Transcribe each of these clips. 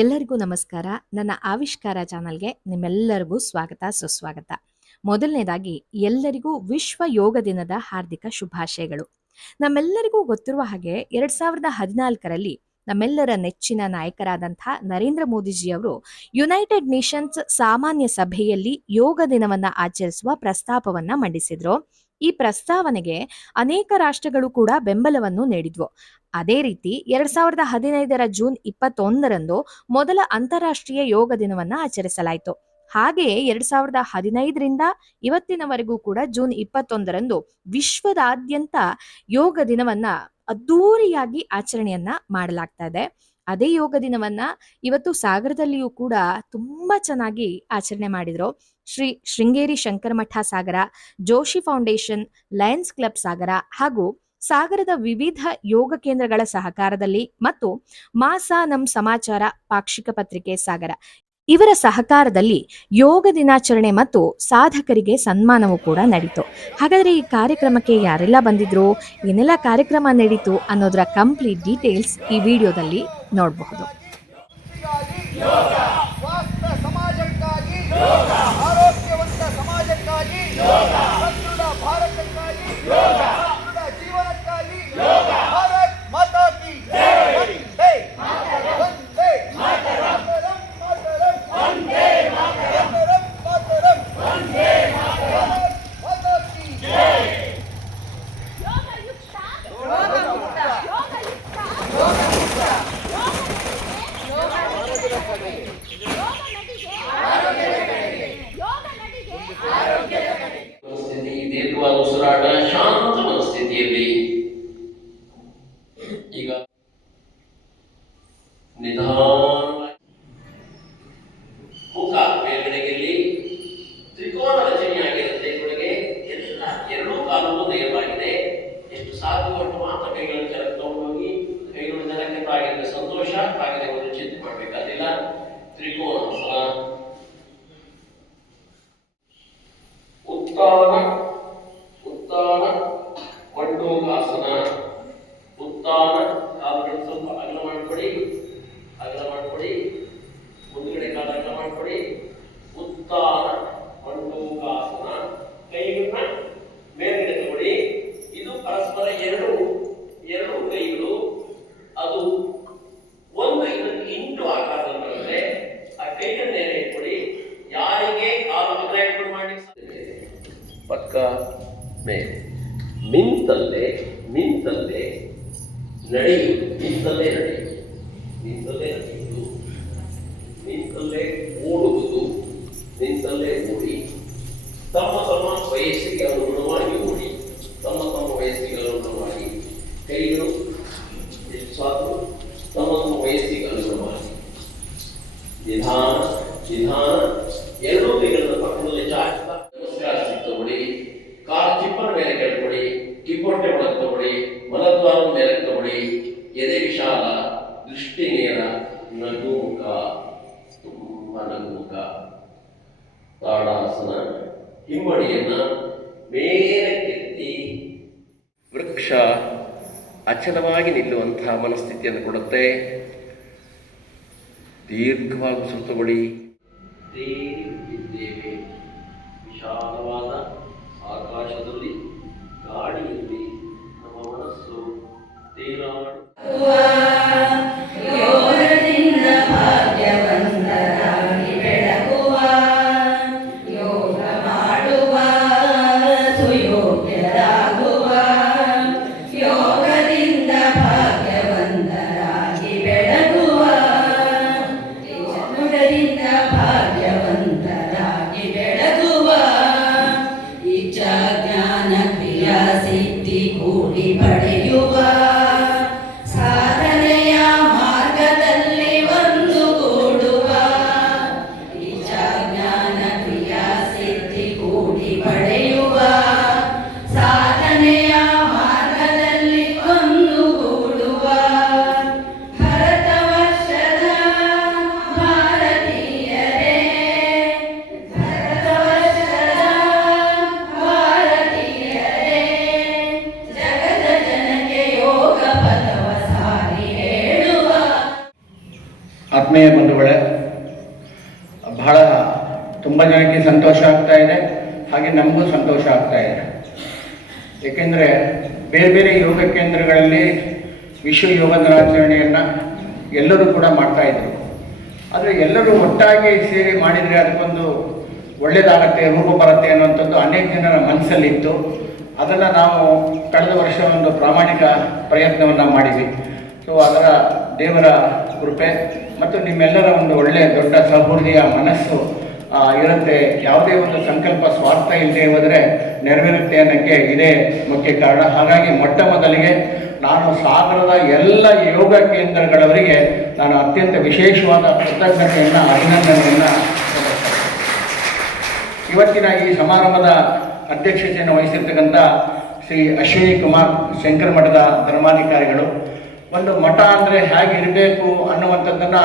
ಎಲ್ಲರಿಗೂ ನಮಸ್ಕಾರ. ನನ್ನ ಆವಿಷ್ಕಾರ ಚಾನಲ್ಗೆ ನಿಮ್ಮೆಲ್ಲರಿಗೂ ಸ್ವಾಗತ ಸುಸ್ವಾಗತ. ಮೊದಲನೇದಾಗಿ ಎಲ್ಲರಿಗೂ ವಿಶ್ವ ಯೋಗ ದಿನದ ಹಾರ್ದಿಕ ಶುಭಾಶಯಗಳು. ನಮ್ಮೆಲ್ಲರಿಗೂ ಗೊತ್ತಿರುವ ಹಾಗೆ 2014ರಲ್ಲಿ ನಮ್ಮೆಲ್ಲರ ನೆಚ್ಚಿನ ನಾಯಕರಾದಂಥ ನರೇಂದ್ರ ಮೋದಿಜಿಯವರು ಯುನೈಟೆಡ್ ನೇಷನ್ಸ್ ಸಾಮಾನ್ಯ ಸಭೆಯಲ್ಲಿ ಯೋಗ ದಿನವನ್ನ ಆಚರಿಸುವ ಪ್ರಸ್ತಾಪವನ್ನ ಮಂಡಿಸಿದ್ರು. ಈ ಪ್ರಸ್ತಾವನೆಗೆ ಅನೇಕ ರಾಷ್ಟ್ರಗಳು ಕೂಡ ಬೆಂಬಲವನ್ನು ನೀಡಿದ್ವು. ಅದೇ ರೀತಿ 2015ರ ಜೂನ್ 21ರಂದು ಮೊದಲ ಅಂತಾರಾಷ್ಟ್ರೀಯ ಯೋಗ ದಿನವನ್ನ ಆಚರಿಸಲಾಯಿತು. ಹಾಗೆಯೇ 2015ರಿಂದ ಇವತ್ತಿನವರೆಗೂ ಕೂಡ ಜೂನ್ 21ರಂದು ವಿಶ್ವದಾದ್ಯಂತ ಯೋಗ ದಿನವನ್ನ ಅದ್ದೂರಿಯಾಗಿ ಆಚರಣೆಯನ್ನ ಮಾಡಲಾಗ್ತಾ ಇದೆ. ಅದೇ ಯೋಗ ದಿನವನ್ನ ಇವತ್ತು ಸಾಗರದಲ್ಲಿಯೂ ಕೂಡ ತುಂಬಾ ಚೆನ್ನಾಗಿ ಆಚರಣೆ ಮಾಡಿದ್ರು. ಶ್ರೀ ಶೃಂಗೇರಿ ಶಂಕರಮಠ ಸಾಗರ, ಜೋಶಿ ಫೌಂಡೇಶನ್, ಲಯನ್ಸ್ ಕ್ಲಬ್ ಸಾಗರ ಹಾಗೂ ಸಾಗರದ ವಿವಿಧ ಯೋಗ ಕೇಂದ್ರಗಳ ಸಹಕಾರದಲ್ಲಿ ಮತ್ತು ಮಾಸಾ ನಮ್ ಸಮಾಚಾರ ಪಾಕ್ಷಿಕ ಪತ್ರಿಕೆ ಸಾಗರ ಇವರ ಸಹಕಾರದಲ್ಲಿ ಯೋಗ ದಿನಾಚರಣೆ ಮತ್ತು ಸಾಧಕರಿಗೆ ಸನ್ಮಾನವೂ ಕೂಡ ನಡೀತು. ಹಾಗಾದ್ರೆ ಈ ಕಾರ್ಯಕ್ರಮಕ್ಕೆ ಯಾರೆಲ್ಲ ಬಂದಿದ್ರು, ಏನೆಲ್ಲ ಕಾರ್ಯಕ್ರಮ ನಡೀತು ಅನ್ನೋದರ ಕಂಪ್ಲೀಟ್ ಡೀಟೇಲ್ಸ್ ಈ ವಿಡಿಯೋದಲ್ಲಿ ನೋಡಬಹುದು. ದೀರ್ಘವಾದ ಉಸಿರಾಟ, ಶಾಂತ ಮನಸ್ಥಿತಿಯಲ್ಲಿ ಈಗ ನಿಧಾನವಾಗಿ ಮುಖ ಮೇಲ್ಗಡೆಯಲ್ಲಿ ತ್ರಿಕೋನ ರಚನೆಯಾಗಿರುತ್ತೆ. ಇದರೊಳಗೆ ಎಲ್ಲ ಎರಡೂ ಕಾಲುಗಳು ನೇರವಾಗಿದೆ. ಎಷ್ಟು ಸಾಧ್ಯವನ್ನು ಮಾತ್ರ ಕೈಗಳನ್ನು ಕೆಳಕೊಂಡು ಹೋಗಿ ಕೈಗಳು ಜನಕ್ಕೆ ತಾಗಿದ್ರೆ ಸಂತೋಷ, ತಾಗಿದೆ ಒಂದು ಚಿಂತೆ ಮಾಡಬೇಕಾದಿಲ್ಲ. ತ್ರಿಕೋನಾಸನ, ಉತ್ಥಾನ ಮಂಡೂಕಾಸನ. ಉತ್ಥಾನ, ಕಾಲುಗಳನ್ನು ಸ್ವಲ್ಪ ಅಗಲ ಮಾಡಿಕೊಡಿ, ಮುಂದುಗಡೆ ಕಾಲ ಅಗಲ ಮಾಡಿಕೊಡಿ. ಉತ್ಥಾನ ಮಂಡೂಕಾಸನ, ಕೈಗಳನ್ನ ಮೇಲ್ಗಡೆ ತಗೊಳ್ಳಿ. ಇದು ಪರಸ್ಪರ ಎರಡು ಕೈಗಳು ಅದು ಒಂದು ಇದಕ್ಕೆ ಇಂಟು ಆಕಾರದಲ್ಲಿ ಬರುತ್ತೆ. ಆ ಕೈಗಳ ನೇರ ಇಟ್ಕೊಳ್ಳಿ. ಯಾರಿಗೆ ಕಾಲು ಅಗಲ ಇಟ್ಕೊಂಡು ಮಾಡಿ ಪಕ್ಕ ಮೇಲೆ ನಿಂತಲ್ಲೇ ನಡೆಯುವುದು, ನಿಂತಲ್ಲೇ ಓಡುವುದು, ನಿಂತಲ್ಲೇ ಓಡಿ. ತಮ್ಮ ವಯಸ್ಸಿಗೆ ಅನುಗುಣವಾಗಿ ಓಡಿ, ತಮ್ಮ ವಯಸ್ಸಿಗೆ ಅನುಗುಣವಾಗಿ ಕೈಗಳು ಎಷ್ಟು ಸಾಕು ತಮ್ಮ ವಯಸ್ಸಿಗೆ ಅನುಗುಣವಾಗಿ ನಿಧಾನ ಎರಡೂ ಕೈಗಳನ್ನು ಪಕ್ಕದಲ್ಲಿ ಚಾಚುತ್ತಾ ನಮಸ್ಕಾರ ತಗೊಳ್ಳಿ. ಕಾಲು ಚಿಪ್ಪನ ಮೇಲೆ ಕೆಳ್ಕೊಡಿ, ಕಿಬ್ಬೊಟ್ಟೆ ಒಳಗೆ ತಗೊಳ್ಳಿ, ಮಲದ್ವಾರ ಮೇಲೆ ತಗೊಳ್ಳಿ. ಎದೆ ವಿಶಾಲ, ದೃಷ್ಟಿ ನೇರ, ನಗುಮುಖ, ತುಂಬ ನಗುಮುಖ. ತಾಡಾಸನ, ಹಿಮ್ಮಡಿಯನ್ನ ಮೇಲಕ್ಕೆತ್ತಿ. ವೃಕ್ಷ ಅಚಲವಾಗಿ ನಿಲ್ಲುವಂತಹ ಮನಸ್ಥಿತಿಯನ್ನು ಕೊಡುತ್ತೆ. ದೀರ್ಘವಾಗಿ ಉಸಿರು ತಗೊಳ್ಳಿ. ಇದ್ದೇವೆ ವಿಶಾಲವಾದ ಆಕಾಶದಲ್ಲಿ, ಗಾಳಿಯಲ್ಲಿ ನಮ್ಮ ಮನಸ್ಸು ತೇಲಾಡುವ ಪಡೆಯುವ ಸಾಧನೆ ಆತ್ಮೀಯ ಬಂಧುಗಳೇ, ಬಹಳ ತುಂಬ ಜನಕ್ಕೆ ಸಂತೋಷ ಆಗ್ತಾ ಇದೆ, ಹಾಗೆ ನಮಗೂ ಸಂತೋಷ ಆಗ್ತಾ ಇದೆ. ಏಕೆಂದರೆ ಬೇರೆ ಬೇರೆ ಯೋಗ ಕೇಂದ್ರಗಳಲ್ಲಿ ವಿಶ್ವ ಯೋಗ ದಿನಾಚರಣೆಯನ್ನು ಎಲ್ಲರೂ ಕೂಡ ಮಾಡ್ತಾಯಿದ್ರು. ಆದರೆ ಎಲ್ಲರೂ ಒಟ್ಟಾಗಿ ಸೇರಿ ಮಾಡಿದರೆ ಅದಕ್ಕೊಂದು ಒಳ್ಳೆಯದಾಗತ್ತೆ, ರೂಪ ಬರುತ್ತೆ ಅನ್ನುವಂಥದ್ದು ಅನೇಕ ಜನರ ಮನಸ್ಸಲ್ಲಿತ್ತು. ಅದನ್ನು ನಾವು ಕಳೆದ ವರ್ಷ ಒಂದು ಪ್ರಾಮಾಣಿಕ ಪ್ರಯತ್ನವನ್ನು ಮಾಡಿದ್ವಿ. ಸೊ ಅದರ ದೇವರ ಕೃಪೆ ಮತ್ತು ನಿಮ್ಮೆಲ್ಲರ ಒಂದು ಒಳ್ಳೆಯ ದೊಡ್ಡ ಸಹೃದಯ ಮನಸ್ಸು ಇರುತ್ತೆ. ಯಾವುದೇ ಒಂದು ಸಂಕಲ್ಪ ಸ್ವಾರ್ಥ ಇಲ್ಲದೆ ಹೋದರೆ ನೆರವೇರುತ್ತೆ ಅನ್ನೋಕ್ಕೆ ಇದೇ ಮುಖ್ಯ ಕಾರಣ. ಹಾಗಾಗಿ ಮೊಟ್ಟ ಮೊದಲಿಗೆ ನಾನು ಸಾಗರದ ಎಲ್ಲ ಯೋಗ ಕೇಂದ್ರಗಳವರಿಗೆ ನಾನು ಅತ್ಯಂತ ವಿಶೇಷವಾದ ಕೃತಜ್ಞತೆಯನ್ನು, ಅಭಿನಂದನೆಯನ್ನು ಇವತ್ತಿನ ಈ ಸಮಾರಂಭದ ಅಧ್ಯಕ್ಷತೆಯನ್ನು ವಹಿಸಿರ್ತಕ್ಕಂಥ ಶ್ರೀ ಅಶ್ವಿನಿ ಕುಮಾರ್ ಶಂಕರ ಮಠದ ಧರ್ಮಾಧಿಕಾರಿಗಳು. ಒಂದು ಮಠ ಅಂದರೆ ಹೇಗಿರಬೇಕು ಅನ್ನುವಂಥದ್ದನ್ನು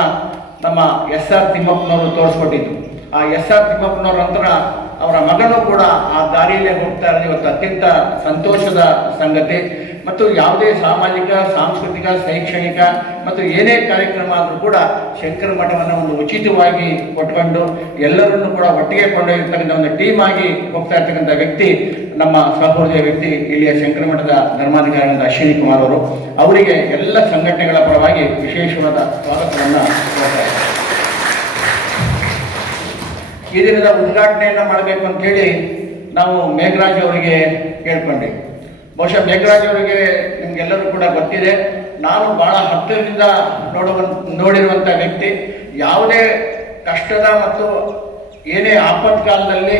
ನಮ್ಮ SR ತಿಮ್ಮಪ್ಪನವರು ತೋರಿಸ್ಕೊಟ್ಟಿದ್ದು. ಆ SR ತಿಮ್ಮಪ್ಪನವ್ರ ನಂತರ ಅವರ ಮಗನೂ ಕೂಡ ಆ ದಾರಿಯಲ್ಲೇ ಹೋಗ್ತಾ ಇರೋದು ಇವತ್ತು ಅತ್ಯಂತ ಸಂತೋಷದ ಸಂಗತಿ. ಮತ್ತು ಯಾವುದೇ ಸಾಮಾಜಿಕ, ಸಾಂಸ್ಕೃತಿಕ, ಶೈಕ್ಷಣಿಕ ಮತ್ತು ಏನೇ ಕಾರ್ಯಕ್ರಮ ಆದರೂ ಕೂಡ ಶಂಕರ ಮಠವನ್ನು ಒಂದು ಉಚಿತವಾಗಿ ಕೊಟ್ಕೊಂಡು ಎಲ್ಲರನ್ನೂ ಕೂಡ ಒಟ್ಟಿಗೆ ಕೊಂಡೊಯ್ಯತಕ್ಕಂಥ ಒಂದು ಟೀಮ್ ಆಗಿ ಹೋಗ್ತಾ ಇರ್ತಕ್ಕಂಥ ವ್ಯಕ್ತಿ ನಮ್ಮ ಸಹೃದಯ ವ್ಯಕ್ತಿ ಇಲ್ಲಿಯ ಶಂಕರ ಮಠದ ಧರ್ಮಾಧಿಕಾರಿಗಳಾದ ಅಶ್ವಿನಿ ಕುಮಾರ್ ಅವರು. ಅವರಿಗೆ ಎಲ್ಲ ಸಂಘಟನೆಗಳ ಪರವಾಗಿ ವಿಶೇಷವಾದ ಸ್ವಾಗತವನ್ನು ಕೊಡ್ತಾ ಇದ್ದಾರೆ. ಈ ದಿನದ ಉದ್ಘಾಟನೆಯನ್ನು ಮಾಡಬೇಕು ಅಂತೇಳಿ ನಾವು ಮೇಘರಾಜ್ ಅವರಿಗೆ ಕೇಳ್ಕೊಂಡ್ವಿ. ಬಹುಶಃ ಮೇಘರಾಜ್ ಅವರಿಗೆ ನಿಮಗೆಲ್ಲರೂ ಕೂಡ ಗೊತ್ತಿದೆ, ನಾನು ಭಾಳ ಹತ್ತಿರದಿಂದ ನೋಡಿರುವಂಥ ವ್ಯಕ್ತಿ. ಯಾವುದೇ ಕಷ್ಟದ ಮತ್ತು ಏನೇ ಆಪತ್ಕಾಲದಲ್ಲಿ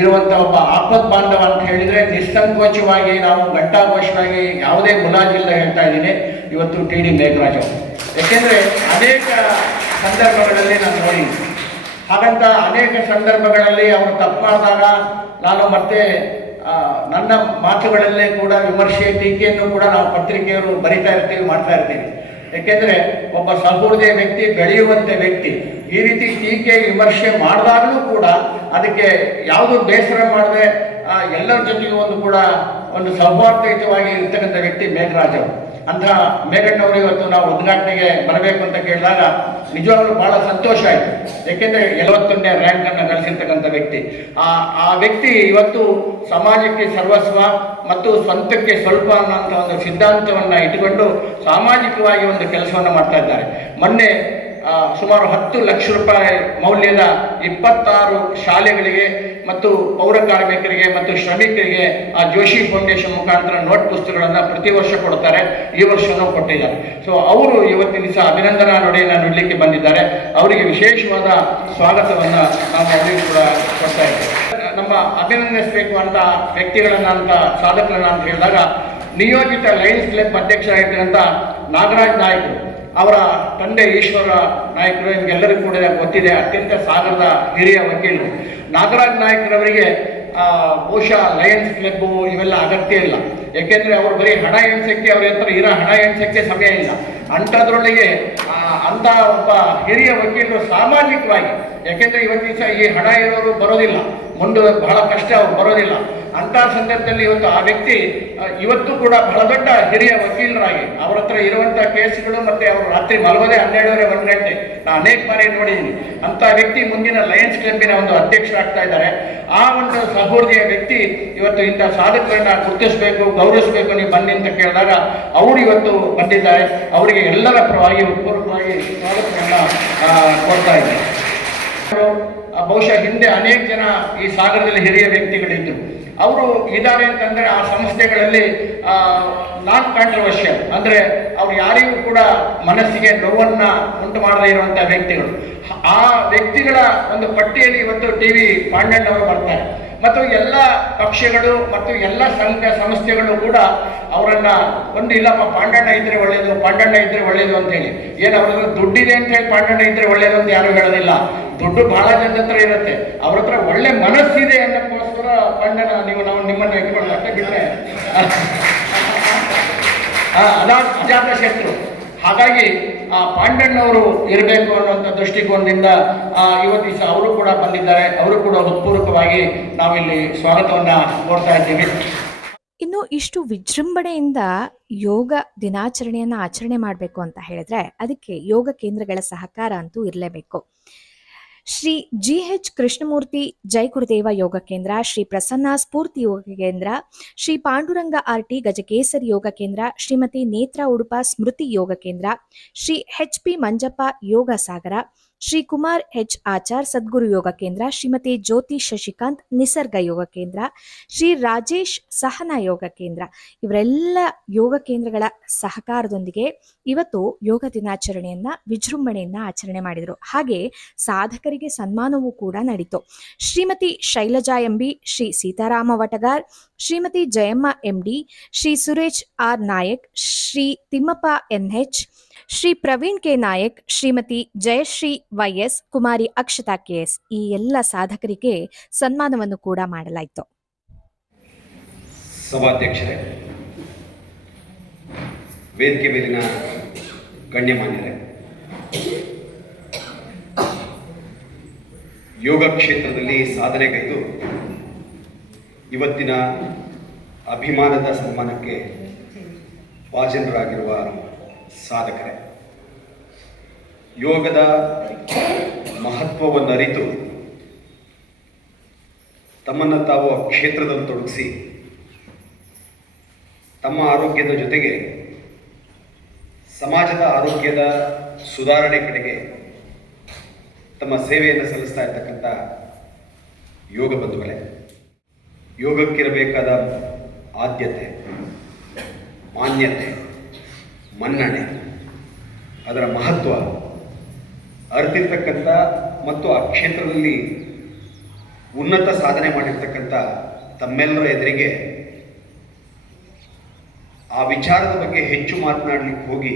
ಇರುವಂಥ ಒಬ್ಬ ಆಪತ್ ಬಾಂಧವ ಅಂತ ಹೇಳಿದರೆ ನಿಸ್ಸಂಕೋಚವಾಗಿ ನಾವು ಘಂಟಾಘೋಷವಾಗಿ ಯಾವುದೇ ಮುಲಾಜಿಲ್ಲ ಹೇಳ್ತಾ ಇದ್ದೀನಿ ಇವತ್ತು TD ಮೇಘರಾಜ್ ಅವರು. ಯಾಕೆಂದರೆ ಅನೇಕ ಸಂದರ್ಭಗಳಲ್ಲಿ ನಾನು ನೋಡಿದ್ದೀನಿ. ಹಾಗಂತ ಅನೇಕ ಸಂದರ್ಭಗಳಲ್ಲಿ ಅವರು ತಪ್ಪು ಮಾಡಿದಾಗ ನಾನು ಮತ್ತೆ ನನ್ನ ಮಾತುಗಳಲ್ಲೇ ಕೂಡ ವಿಮರ್ಶೆ, ಟೀಕೆಯನ್ನು ಕೂಡ ನಾವು ಪತ್ರಿಕೆಯವರು ಬರಿತಾ ಇರ್ತೀವಿ, ಮಾಡ್ತಾ ಇರ್ತೀವಿ. ಏಕೆಂದರೆ ಒಬ್ಬ ಸಹೃದಯ ವ್ಯಕ್ತಿ, ಬೆಳೆಯುವಂಥ ವ್ಯಕ್ತಿ ಈ ರೀತಿ ಟೀಕೆ ವಿಮರ್ಶೆ ಮಾಡಿದಾಗಲೂ ಕೂಡ ಅದಕ್ಕೆ ಯಾವುದೂ ಬೇಸರ ಮಾಡದೆ ಎಲ್ಲರ ಜೊತೆಗೂ ಒಂದು ಸೌಹಾರ್ದಯುತವಾಗಿ ಇರ್ತಕ್ಕಂಥ ವ್ಯಕ್ತಿ ಮೇಘರಾಜ್ ಅವರು. ಅಂಥ ಮೇಘಣ್ಣವರು ಇವತ್ತು ನಾವು ಉದ್ಘಾಟನೆಗೆ ಬರಬೇಕು ಅಂತ ಕೇಳಿದಾಗ ನಿಜವಾಗ್ಲೂ ಭಾಳ ಸಂತೋಷ ಆಯಿತು. ಏಕೆಂದರೆ 71ನೇ ರ್ಯಾಂಕನ್ನು ಗಳಿಸಿರ್ತಕ್ಕಂಥ ವ್ಯಕ್ತಿ. ಆ ವ್ಯಕ್ತಿ ಇವತ್ತು ಸಮಾಜಕ್ಕೆ ಸರ್ವಸ್ವ ಮತ್ತು ಸ್ವಂತಕ್ಕೆ ಸ್ವಲ್ಪ ಅನ್ನೋಂಥ ಒಂದು ಸಿದ್ಧಾಂತವನ್ನು ಇಟ್ಟುಕೊಂಡು ಸಾಮಾಜಿಕವಾಗಿ ಒಂದು ಕೆಲಸವನ್ನು ಮಾಡ್ತಾ ಇದ್ದಾರೆ. ಮೊನ್ನೆ ಸುಮಾರು 10 ಲಕ್ಷ ರೂಪಾಯಿ ಮೌಲ್ಯದ 26 ಶಾಲೆಗಳಿಗೆ ಮತ್ತು ಪೌರ ಕಾರ್ಮಿಕರಿಗೆ ಮತ್ತು ಶ್ರಮಿಕರಿಗೆ ಆ ಜೋಶಿ ಫೌಂಡೇಶನ್ ಮುಖಾಂತರ ನೋಟ್ ಪುಸ್ತಕಗಳನ್ನು ಪ್ರತಿ ವರ್ಷ ಕೊಡ್ತಾರೆ. ಈ ವರ್ಷವೂ ಕೊಟ್ಟಿದ್ದಾರೆ. ಸೊ ಅವರು ಇವತ್ತಿನ ದಿವಸ ಅಭಿನಂದನಾ ನುಡಿಯನ್ನು ನುಡಿಲಿಕ್ಕೆ ಬಂದಿದ್ದಾರೆ. ಅವರಿಗೆ ವಿಶೇಷವಾದ ಸ್ವಾಗತವನ್ನು ನಾವು ಅವರಿಗೂ ಕೂಡ ಕೊಡ್ತಾ ಇದ್ದೇವೆ. ನಮ್ಮ ಅಭಿನಂದಿಸಬೇಕು ಅಂತ ವ್ಯಕ್ತಿಗಳನ್ನು ಅಂತ ಸಾಧಕರನ್ನ ಅಂತ ಹೇಳಿದಾಗ ನಿಯೋಜಿತ ಲಯನ್ಸ್ ಕ್ಲಬ್ ಅಧ್ಯಕ್ಷರಾಗಿರ್ತಕ್ಕಂಥ ನಾಗರಾಜ್ ನಾಯ್ಕರು, ಅವರ ತಂದೆ ಈಶ್ವರ ನಾಯ್ಕರು, ನಿಮಗೆಲ್ಲರಿಗೂ ಕೂಡ ಗೊತ್ತಿದೆ, ಅತ್ಯಂತ ಸಾಗರದ ಹಿರಿಯ ವಕೀಲರು. ನಾಗರಾಜ್ ನಾಯ್ಕರವರಿಗೆ ಬಹುಶಃ ಲಯನ್ಸ್ ಕ್ಲಬ್ಬು ಇವೆಲ್ಲ ಅಗತ್ಯ ಇಲ್ಲ. ಏಕೆಂದರೆ ಅವರು ಬರೀ ಹಣ ಎಣಿಸೋಕ್ಕೆ, ಅವ್ರ ಹತ್ರ ಇರೋ ಹಣ ಎಣಿಸೋಕ್ಕೆ ಸಮಯ ಇಲ್ಲ. ಅಂಥದ್ರೊಳಗೆ ಅಂಥ ಒಬ್ಬ ಹಿರಿಯ ವಕೀಲರು ಸಾಮಾಜಿಕವಾಗಿ, ಯಾಕೆಂದರೆ ಇವತ್ತಿನ ದಿವಸ ಈ ಹಣ ಇರೋರು ಬರೋದಿಲ್ಲ, ಮುಂದೆ ಬಹಳ ಕಷ್ಟ ಅವ್ರು ಬರೋದಿಲ್ಲ. ಅಂಥ ಸಂದರ್ಭದಲ್ಲಿ ಇವತ್ತು ಆ ವ್ಯಕ್ತಿ ಇವತ್ತು ಕೂಡ ಬಹಳ ದೊಡ್ಡ ಹಿರಿಯ ವಕೀಲರಾಗಿ ಅವ್ರ ಹತ್ರ ಇರುವಂಥ ಕೇಸ್ಗಳು ಮತ್ತು ಅವರು ರಾತ್ರಿ ಮಲಗೋದೆ 12:30 1 ಗಂಟೆ ನಾನು ಅನೇಕ ಬಾರಿ ನೋಡಿದ್ದೀನಿ. ಅಂಥ ವ್ಯಕ್ತಿ ಮುಂದಿನ ಲಯನ್ಸ್ ಕ್ಲಬ್ಬಿನ ಒಂದು ಅಧ್ಯಕ್ಷರಾಗ್ತಾ ಇದ್ದಾರೆ. ಆ ಒಂದು ಸಹೃದಯ ವ್ಯಕ್ತಿ ಇವತ್ತು ಇಂಥ ಸಾಧಕರನ್ನ ಗುರುತಿಸಬೇಕು, ಗೌರವಿಸಬೇಕು, ನೀವು ಬನ್ನಿ ಅಂತ ಕೇಳಿದಾಗ ಅವರು ಇವತ್ತು ಬಂದಿದ್ದಾರೆ. ಅವರಿಗೆ ಎಲ್ಲರ ಪರವಾಗಿ ಪೂರ್ವಕವಾಗಿ ಸ್ವಾಗತವನ್ನು ಕೊಡ್ತಾ ಇದ್ದಾರೆ. ಬಹುಶಃ ಹಿಂದೆ ಅನೇಕ ಜನ ಈ ಸಾಗರದಲ್ಲಿ ಹಿರಿಯ ವ್ಯಕ್ತಿಗಳಿದ್ದರು. ಅವರು ಇದ್ದಾರೆ ಅಂತಂದರೆ ಆ ಸಂಸ್ಥೆಗಳಲ್ಲಿ ನಾನ್ ಕಾಂಟ್ರವರ್ಷಿಯಲ್, ಅಂದರೆ ಅವ್ರು ಯಾರಿಗೂ ಕೂಡ ಮನಸ್ಸಿಗೆ ನೋವನ್ನು ಉಂಟು ಮಾಡದೇ ಇರುವಂಥ ವ್ಯಕ್ತಿಗಳು. ಆ ವ್ಯಕ್ತಿಗಳ ಒಂದು ಪಟ್ಟಿಯಲ್ಲಿ ಇವತ್ತು TV ಪಾಂಡಣ್ಣವರು ಬರ್ತಾರೆ. ಮತ್ತು ಎಲ್ಲ ಪಕ್ಷಗಳು ಮತ್ತು ಎಲ್ಲ ಸಂಘ ಸಂಸ್ಥೆಗಳು ಕೂಡ ಅವರನ್ನು ಒಂದು ಇಲ್ಲಪ್ಪ ಪಾಂಡಣ್ಣ ಇದ್ದರೆ ಒಳ್ಳೆಯದು, ಪಾಂಡಣ್ಣ ಇದ್ದರೆ ಒಳ್ಳೆಯದು ಅಂತೇಳಿ. ಏನು ಅವ್ರ ದುಡ್ಡಿದೆ ಅಂತ ಹೇಳಿ ಪಾಂಡಣ್ಣ ಇದ್ದರೆ ಒಳ್ಳೆಯದು ಅಂತ ಯಾರು ಹೇಳೋದಿಲ್ಲ. ದುಡ್ಡು ಬಹಳ ಜನದ ಹತ್ರ ಇರುತ್ತೆ, ಅವ್ರ ಹತ್ರ ಒಳ್ಳೆ ಮನಸ್ಸಿದೆ ಅನ್ನೋಕ್ಕೋಸ್ಕರ ಪಾಂಡಣ್ಣ ನಾವು ನಿಮ್ಮನ್ನು ಇಟ್ಕೊಳ್ಳೋದು ಅಷ್ಟೇ. ಬಿಟ್ಟರೆ ಅಜಾತ ಶತ್ರು. ಹಾಗಾಗಿ ಪಾಂಡಣ್ಣವರು ಇರಬೇಕು ಅನ್ನುವಂಥ ದೃಷ್ಟಿಕೋನದಿಂದ ಇವತ್ತು ದಿವಸ ಅವರು ಕೂಡ ಬಂದಿದ್ದಾರೆ. ಅವರು ಕೂಡ ಹೃತ್ಪೂರ್ವಕವಾಗಿ ನಾವಿಲ್ಲಿ ಸ್ವಾಗತವನ್ನು ಕೋರ್ತಾ ಇದ್ದೀವಿ. ಇನ್ನು ಇನ್ನು ಇಷ್ಟು ವಿಜೃಂಭಣೆಯಿಂದ ಯೋಗ ದಿನಾಚರಣೆಯನ್ನ ಆಚರಣೆ ಮಾಡಬೇಕು ಅಂತ ಹೇಳಿದ್ರೆ ಅದಕ್ಕೆ ಯೋಗ ಕೇಂದ್ರಗಳ ಸಹಕಾರ ಅಂತೂ ಇರಲೇಬೇಕು. ಶ್ರೀ GH ಕೃಷ್ಣಮೂರ್ತಿ ಜೈ ಗುರುದೇವ ಯೋಗ ಕೇಂದ್ರ, ಶ್ರೀ ಪ್ರಸನ್ನ ಸ್ಫೂರ್ತಿ ಯೋಗ ಕೇಂದ್ರ, ಶ್ರೀ ಪಾಂಡುರಂಗ RT ಗಜಕೇಸರಿ ಯೋಗ ಕೇಂದ್ರ, ಶ್ರೀಮತಿ ನೇತ್ರ ಉಡುಪ ಸ್ಮೃತಿ ಯೋಗ ಕೇಂದ್ರ, ಶ್ರೀ HP ಮಂಜಪ್ಪ ಯೋಗ ಸಾಗರ, ಶ್ರೀ ಕುಮಾರ್ H ಆಚಾರ್ ಸದ್ಗುರು ಯೋಗ ಕೇಂದ್ರ, ಶ್ರೀಮತಿ ಜ್ಯೋತಿ ಶಶಿಕಾಂತ್ ನಿಸರ್ಗ ಯೋಗ ಕೇಂದ್ರ, ಶ್ರೀ ರಾಜೇಶ್ ಸಹನಾ ಯೋಗ ಕೇಂದ್ರ, ಇವರೆಲ್ಲ ಯೋಗ ಕೇಂದ್ರಗಳ ಸಹಕಾರದೊಂದಿಗೆ ಇವತ್ತು ಯೋಗ ದಿನಾಚರಣೆಯನ್ನ ವಿಜೃಂಭಣೆಯಿಂದ ಆಚರಣೆ ಮಾಡಿದರು. ಹಾಗೆ ಸಾಧಕರಿಗೆ ಸನ್ಮಾನವೂ ಕೂಡ ನಡೀತು. Shrimati Shailaja MB, Shri Seetharama ವಟಗಾರ್, Shrimati Jayamma MD, Shri Suresh R Nayak, Shri Thimmappa NH, Shri Praveen K Nayak, Shrimati Jayashree YS, ಕುಮಾರಿ ಅಕ್ಷತಾ KS, ಈ ಎಲ್ಲ ಸಾಧಕರಿಗೆ ಸನ್ಮಾನವನ್ನು ಕೂಡ ಮಾಡಲಾಯಿತು. ಸಭಾಧ್ಯಕ್ಷರೇ, ವೇದಿಕೆ ಮೇಲಿನ ಗಣ್ಯಮಾನ್ಯರೇ, ಯೋಗ ಕ್ಷೇತ್ರದಲ್ಲಿ ಸಾಧನೆಗೈದು ಇವತ್ತಿನ ಅಭಿಮಾನದ ಸನ್ಮಾನಕ್ಕೆ ಭಾಜನರಾಗಿರುವ ಸಾಧಕರೇ, ಯೋಗದ ಮಹತ್ವವನ್ನು ಅರಿತು ತಮ್ಮನ್ನು ತಾವು ಕ್ಷೇತ್ರದಲ್ಲಿ ತೊಡಗಿಸಿ ತಮ್ಮ ಆರೋಗ್ಯದ ಜೊತೆಗೆ ಸಮಾಜದ ಆರೋಗ್ಯದ ಸುಧಾರಣೆ ಕಡೆಗೆ ತಮ್ಮ ಸೇವೆಯನ್ನು ಸಲ್ಲಿಸ್ತಾ ಇರ್ತಕ್ಕಂಥ ಯೋಗ ಬಂಧುಗಳೇ, ಯೋಗಕ್ಕಿರಬೇಕಾದ ಆದ್ಯತೆ, ಮಾನ್ಯತೆ, ಮನ್ನಣೆ, ಅದರ ಮಹತ್ವ ಅರಿತಿರ್ತಕ್ಕಂಥ ಮತ್ತು ಆ ಕ್ಷೇತ್ರದಲ್ಲಿ ಉನ್ನತ ಸಾಧನೆ ಮಾಡಿರ್ತಕ್ಕಂಥ ತಮ್ಮೆಲ್ಲರ ಎದುರಿಗೆ ಆ ವಿಚಾರದ ಬಗ್ಗೆ ಹೆಚ್ಚು ಮಾತನಾಡಲಿಕ್ಕೆ ಹೋಗಿ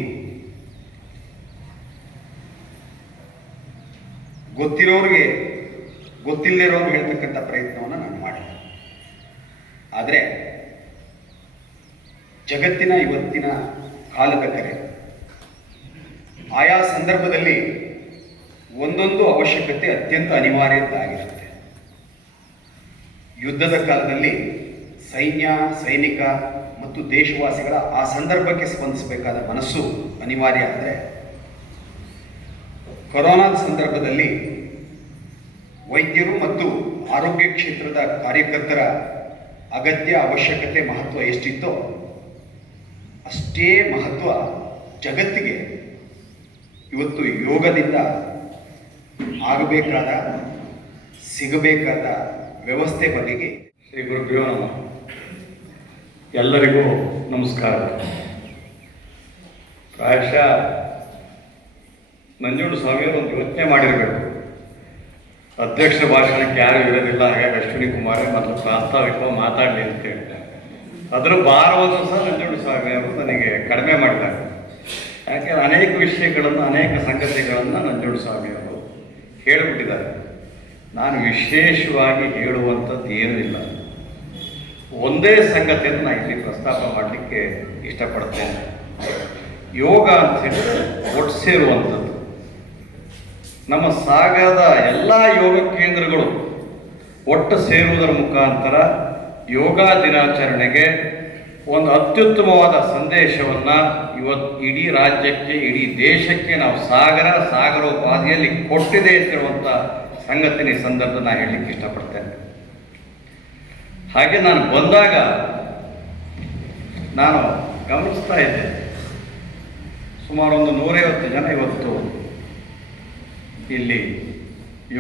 ಗೊತ್ತಿರೋರಿಗೆ ಗೊತ್ತಿಲ್ಲದಿರೋರು ಹೇಳ್ತಕ್ಕಂಥ ಪ್ರಯತ್ನವನ್ನು ನಾನು ಮಾಡಿದೆ. ಆದರೆ ಜಗತ್ತಿನ ಇವತ್ತಿನ ಕಾಲದ ಕರೆ, ಆಯಾ ಸಂದರ್ಭದಲ್ಲಿ ಒಂದೊಂದು ಅವಶ್ಯಕತೆ ಅತ್ಯಂತ ಅನಿವಾರ್ಯದ್ದಾಗಿರುತ್ತೆ. ಯುದ್ಧದ ಕಾಲದಲ್ಲಿ ಸೈನಿಕ ಮತ್ತು ದೇಶವಾಸಿಗಳ ಆ ಸಂದರ್ಭಕ್ಕೆ ಸ್ಪಂದಿಸಬೇಕಾದ ಮನಸ್ಸು ಅನಿವಾರ್ಯ. ಆದರೆ ಕೊರೋನಾದ ಸಂದರ್ಭದಲ್ಲಿ ವೈದ್ಯರು ಮತ್ತು ಆರೋಗ್ಯ ಕ್ಷೇತ್ರದ ಕಾರ್ಯಕರ್ತರ ಅಗತ್ಯ, ಅವಶ್ಯಕತೆ, ಮಹತ್ವ ಎಷ್ಟಿತ್ತೋ ಅಷ್ಟೇ ಮಹತ್ವ ಜಗತ್ತಿಗೆ ಇವತ್ತು ಯೋಗದಿಂದ ಆಗಬೇಕಾದ, ಸಿಗಬೇಕಾದ ವ್ಯವಸ್ಥೆ ಬಗೆಗೆ. ಶ್ರೀ ಗುರುಭ್ಯೋ ನಮಃ. ಎಲ್ಲರಿಗೂ ನಮಸ್ಕಾರ. ಪ್ರಾಯಶಃ ನಂಜುಂಡ ಸ್ವಾಮಿಯವರು ಒಂದು ಯೋಚನೆ ಮಾಡಿರಬೇಕು, ಅಧ್ಯಕ್ಷರ ಭಾಷಣಕ್ಕೆ ಯಾರು ಇರೋದಿಲ್ಲ, ಹಾಗಾಗಿ ಅಶ್ವಿನಿ ಕುಮಾರೇ ಮತ್ತು ಪ್ರಾಸ್ತಾವಿಕವಾಗಿ ಮಾತಾಡಲಿ ಅಂತ ಹೇಳ್ತಾರೆ. ಅದರ ಭಾರವನ್ನು ಸಹ ನಂಜುಂಡ ಸ್ವಾಮಿಯವರು ನನಗೆ ಕಡಿಮೆ ಮಾಡಿದ್ದಾರೆ. ಯಾಕೆಂದರೆ ಅನೇಕ ವಿಷಯಗಳನ್ನು, ಅನೇಕ ಸಂಗತಿಗಳನ್ನು ನಂಜುಂಡ ಸ್ವಾಮಿಯವರು ಹೇಳಿಬಿಟ್ಟಿದ್ದಾರೆ. ನಾನು ವಿಶೇಷವಾಗಿ ಹೇಳುವಂಥದ್ದು ಏನೂ ಇಲ್ಲ. ಒಂದೇ ಸಂಗತಿಯನ್ನು ನಾನು ಇಲ್ಲಿ ಪ್ರಸ್ತಾಪ ಮಾಡಲಿಕ್ಕೆ ಇಷ್ಟಪಡ್ತೇನೆ. ಯೋಗ ಅಂತ ಹೇಳಿದ್ರೆ ಒಟ್ಟು ಸೇರುವಂಥದ್ದು. ನಮ್ಮ ಸಾಗರದ ಎಲ್ಲ ಯೋಗ ಕೇಂದ್ರಗಳು ಒಟ್ಟು ಸೇರುವುದರ ಮುಖಾಂತರ ಯೋಗ ದಿನಾಚರಣೆಗೆ ಒಂದು ಅತ್ಯುತ್ತಮವಾದ ಸಂದೇಶವನ್ನು ಇವತ್ತು ಇಡೀ ರಾಜ್ಯಕ್ಕೆ, ಇಡೀ ದೇಶಕ್ಕೆ ನಾವು ಸಾಗರೋಪಾದಿಯಲ್ಲಿ ಕೊಟ್ಟಿದೆ ಅಂತಿರುವಂಥ ಸಂಗತಿನ ಈ ಸಂದರ್ಭದಲ್ಲಿ ನಾನು ಹೇಳಲಿಕ್ಕೆ ಇಷ್ಟಪಡ್ತೇನೆ. ಹಾಗೆ ನಾನು ಬಂದಾಗ ನಾನು ಗಮನಿಸ್ತಾ ಇದ್ದೆ, ಸುಮಾರು ಒಂದು 150 ಜನ ಇವತ್ತು ಇಲ್ಲಿ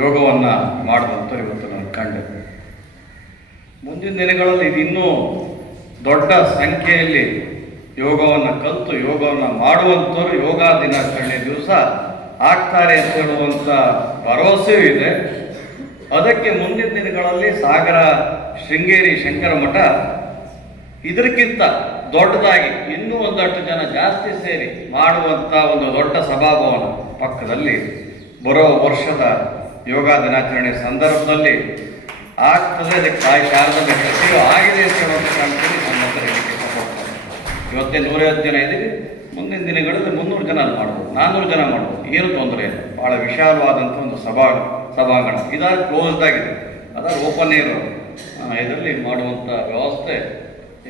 ಯೋಗವನ್ನು ಮಾಡಿದಂಥವ್ರು ಇವತ್ತು ನಾನು ಕಂಡೆ. ಮುಂದಿನ ದಿನಗಳಲ್ಲಿ ಇದು ಇನ್ನೂ ದೊಡ್ಡ ಸಂಖ್ಯೆಯಲ್ಲಿ ಯೋಗವನ್ನು ಕಲಿತು ಯೋಗವನ್ನು ಮಾಡುವಂಥವ್ರು ಯೋಗ ದಿನಾಚರಣೆ ದಿವಸ ಆಗ್ತಾರೆ ಅಂತ ಹೇಳುವಂಥ ಭರವಸೆಯೂ ಇದೆ. ಅದಕ್ಕೆ ಮುಂದಿನ ದಿನಗಳಲ್ಲಿ ಸಾಗರ ಶೃಂಗೇರಿ ಶಂಕರ ಮಠ ಇದಕ್ಕಿಂತ ದೊಡ್ಡದಾಗಿ ಇನ್ನೂ ಒಂದಷ್ಟು ಜನ ಜಾಸ್ತಿ ಸೇರಿ ಮಾಡುವಂಥ ಒಂದು ದೊಡ್ಡ ಸಭಾಭವನ ಪಕ್ಕದಲ್ಲಿ ಬರೋ ವರ್ಷದ ಯೋಗ ದಿನಾಚರಣೆ ಸಂದರ್ಭದಲ್ಲಿ ಆಗ್ತದೆ. ಅದಕ್ಕೆ ತಾಯಿ ಶಾರದಾ ಕಥೆಯೂ ಆಗಿದೆ ಅಂತ ಹೇಳುವಂಥ ಕಾರಣದಲ್ಲಿ ನಮ್ಮ ಹತ್ರ ಹೇಳಿಕೆ ಇಷ್ಟಪಡ್ತಾರೆ. ಇವತ್ತೇ 150 ಜನ ಇದ್ದೀವಿ, ಮುಂದಿನ ದಿನಗಳಲ್ಲಿ 300 ಜನ ಮಾಡ್ಬೋದು, 400 ಜನ ಮಾಡ್ಬೋದು, ಏನು ತೊಂದರೆ ಇಲ್ಲ. ಭಾಳ ವಿಶಾಲವಾದಂಥ ಒಂದು ಸಭಾಂಗಣ. ಇದಾದ ಕ್ಲೋಸ್ಡ್ ಆಗಿದೆ, ಅದಾದ ಓಪನ್ ಏರ್ ಇದರಲ್ಲಿ ಮಾಡುವಂಥ ವ್ಯವಸ್ಥೆ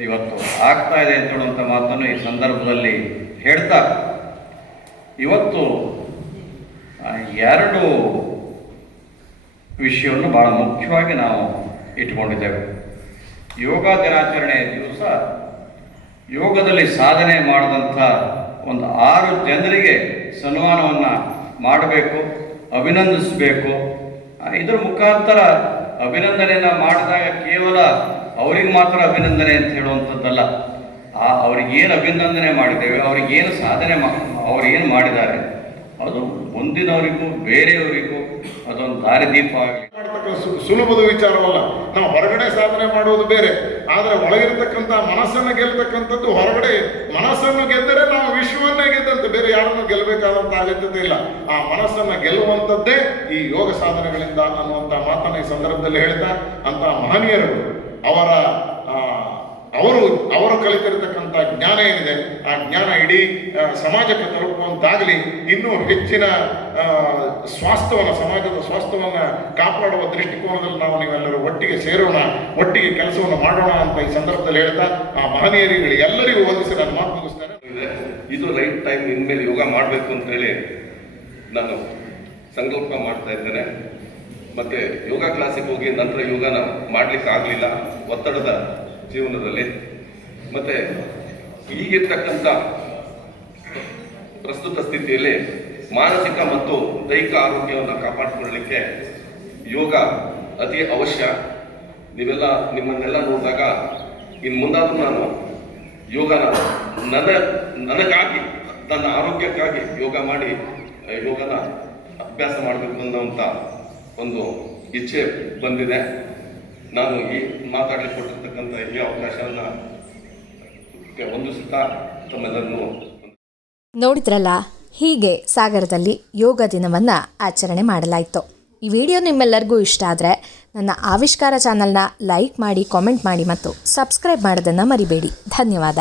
ಇವತ್ತು ಆಗ್ತಾ ಇದೆ ಅಂತ ಹೇಳುವಂಥ ಮಾತನ್ನು ಈ ಸಂದರ್ಭದಲ್ಲಿ ಹೇಳ್ತಾ, ಇವತ್ತು ಎರಡು ವಿಷಯವನ್ನು ಭಾಳ ಮುಖ್ಯವಾಗಿ ನಾವು ಇಟ್ಕೊಂಡಿದ್ದೇವೆ. ಯೋಗ ದಿನಾಚರಣೆಯ ದಿವಸ ಯೋಗದಲ್ಲಿ ಸಾಧನೆ ಮಾಡಿದಂಥ ಒಂದು 6 ಜನರಿಗೆ ಸನ್ಮಾನವನ್ನು ಮಾಡಬೇಕು, ಅಭಿನಂದಿಸಬೇಕು. ಇದರ ಮುಖಾಂತರ ಅಭಿನಂದನೆಯನ್ನು ಮಾಡಿದಾಗ ಕೇವಲ ಅವ್ರಿಗೆ ಮಾತ್ರ ಅಭಿನಂದನೆ ಅಂತ ಹೇಳುವಂಥದ್ದಲ್ಲ, ಅವ್ರಿಗೇನು ಅಭಿನಂದನೆ ಮಾಡಿದ್ದೇವೆ, ಅವ್ರಿಗೇನು ಸಾಧನೆ ಅವ್ರೇನು ಮಾಡಿದ್ದಾರೆ ಅದು ಮುಂದಿನವರಿಗೂ ಬೇರೆಯವರಿಗೂ ಅದೊಂದು ದಾರಿದೀಪ ಆಗಲಿ. ಸುಲಭದ ವಿಚಾರವಲ್ಲ. ನಾವು ಹೊರಗಡೆ ಸಾಧನೆ ಮಾಡುವುದು ಬೇರೆ, ಆದರೆ ಒಳಗಿರ್ತಕ್ಕಂಥ ಮನಸ್ಸನ್ನು ಗೆಲ್ತಕ್ಕಂಥದ್ದು ಹೊರಗಡೆ. ಮನಸ್ಸನ್ನು ಗೆದ್ದರೆ ನಾವು ವಿಶ್ವವನ್ನೇ ಗೆದ್ದಂತೆ, ಬೇರೆ ಯಾರನ್ನು ಗೆಲ್ಲಬೇಕಾದಂಥ ಅಗತ್ಯತೆ ಇಲ್ಲ. ಆ ಮನಸ್ಸನ್ನು ಗೆಲ್ಲುವಂಥದ್ದೇ ಈ ಯೋಗ ಸಾಧನೆಗಳಿಂದ ಅನ್ನುವಂಥ ಮಾತನ್ನು ಈ ಸಂದರ್ಭದಲ್ಲಿ ಹೇಳ್ತಾ, ಅಂತ ಮಹನೀಯರು ಅವರು ಕಲಿತಿರತಕ್ಕಂಥ ಜ್ಞಾನ ಏನಿದೆ, ಆ ಜ್ಞಾನ ಇಡೀ ಸಮಾಜಕ್ಕೆ ತಲುಪುವಂತಾಗಲಿ. ಇನ್ನೂ ಹೆಚ್ಚಿನ ಸ್ವಾಸ್ಥ್ಯವನ್ನು, ಸಮಾಜದ ಸ್ವಾಸ್ಥ್ಯವನ್ನು ಕಾಪಾಡುವ ದೃಷ್ಟಿಕೋನದಲ್ಲಿ ನಾವು ನೀವೆಲ್ಲರೂ ಒಟ್ಟಿಗೆ ಸೇರೋಣ, ಒಟ್ಟಿಗೆ ಕೆಲಸವನ್ನು ಮಾಡೋಣ ಅಂತ ಈ ಸಂದರ್ಭದಲ್ಲಿ ಹೇಳ್ತಾ, ಆ ಮಹನೀಯರಿಗೆ ಎಲ್ಲರಿಗೂ ವಂದಿಸಿ ನಾನು ಮಾತು ಮುಗಿಸ್ತೇನೆ. ಇದು ರೈಟ್ ಟೈಮ್, ಇನ್ಮೇಲೆ ಯೋಗ ಮಾಡಬೇಕು ಅಂತೇಳಿ ನಾನು ಸಂಕಲ್ಪ ಮಾಡ್ತಾ ಇದ್ದೇನೆ. ಮತ್ತು ಯೋಗ ಕ್ಲಾಸಿಗೆ ಹೋಗಿ ನಂತರ ಯೋಗನ ಮಾಡಲಿಕ್ಕೆ ಆಗಲಿಲ್ಲ ಒತ್ತಡದ ಜೀವನದಲ್ಲಿ. ಮತ್ತು ಈಗಿರ್ತಕ್ಕಂಥ ಪ್ರಸ್ತುತ ಸ್ಥಿತಿಯಲ್ಲಿ ಮಾನಸಿಕ ಮತ್ತು ದೈಹಿಕ ಆರೋಗ್ಯವನ್ನು ಕಾಪಾಡಿಕೊಳ್ಳಲಿಕ್ಕೆ ಯೋಗ ಅತಿ ಅವಶ್ಯ. ನಿಮ್ಮನ್ನೆಲ್ಲ ನೋಡಿದಾಗ ಇನ್ನು ಮುಂದಾದರೂ ನಾನು ಯೋಗನ ನನಗಾಗಿ, ನನ್ನ ಆರೋಗ್ಯಕ್ಕಾಗಿ ಯೋಗನ ಅಭ್ಯಾಸ ಮಾಡಬೇಕು ಅನ್ನೋಂಥ ಒಂದು ಇಚ್ಛೆ ಬಂದಿದೆ. ನಾನು ಈ ಮಾತಾಡಲಿಕ್ಕೆ ಕೊಟ್ಟಿರ್ತಕ್ಕಂಥ ಈ ಅವಕಾಶವನ್ನು ಹೊಂದಿಸುತ್ತಾ ತಮ್ಮೆಲ್ಲರನ್ನು ನೋಡಿದ್ರಲ್ಲ, ಹೀಗೆ ಸಾಗರದಲ್ಲಿ ಯೋಗ ದಿನವನ್ನು ಆಚರಣೆ ಮಾಡಲಾಯಿತು. ಈ ವಿಡಿಯೋ ನಿಮ್ಮೆಲ್ಲರಿಗೂ ಇಷ್ಟ ಆದರೆ ನನ್ನ ಆವಿಷ್ಕಾರ ಚಾನಲ್ನ ಲೈಕ್ ಮಾಡಿ, ಕಾಮೆಂಟ್ ಮಾಡಿ ಮತ್ತು ಸಬ್ಸ್ಕ್ರೈಬ್ ಮಾಡೋದನ್ನು ಮರಿಬೇಡಿ. ಧನ್ಯವಾದ.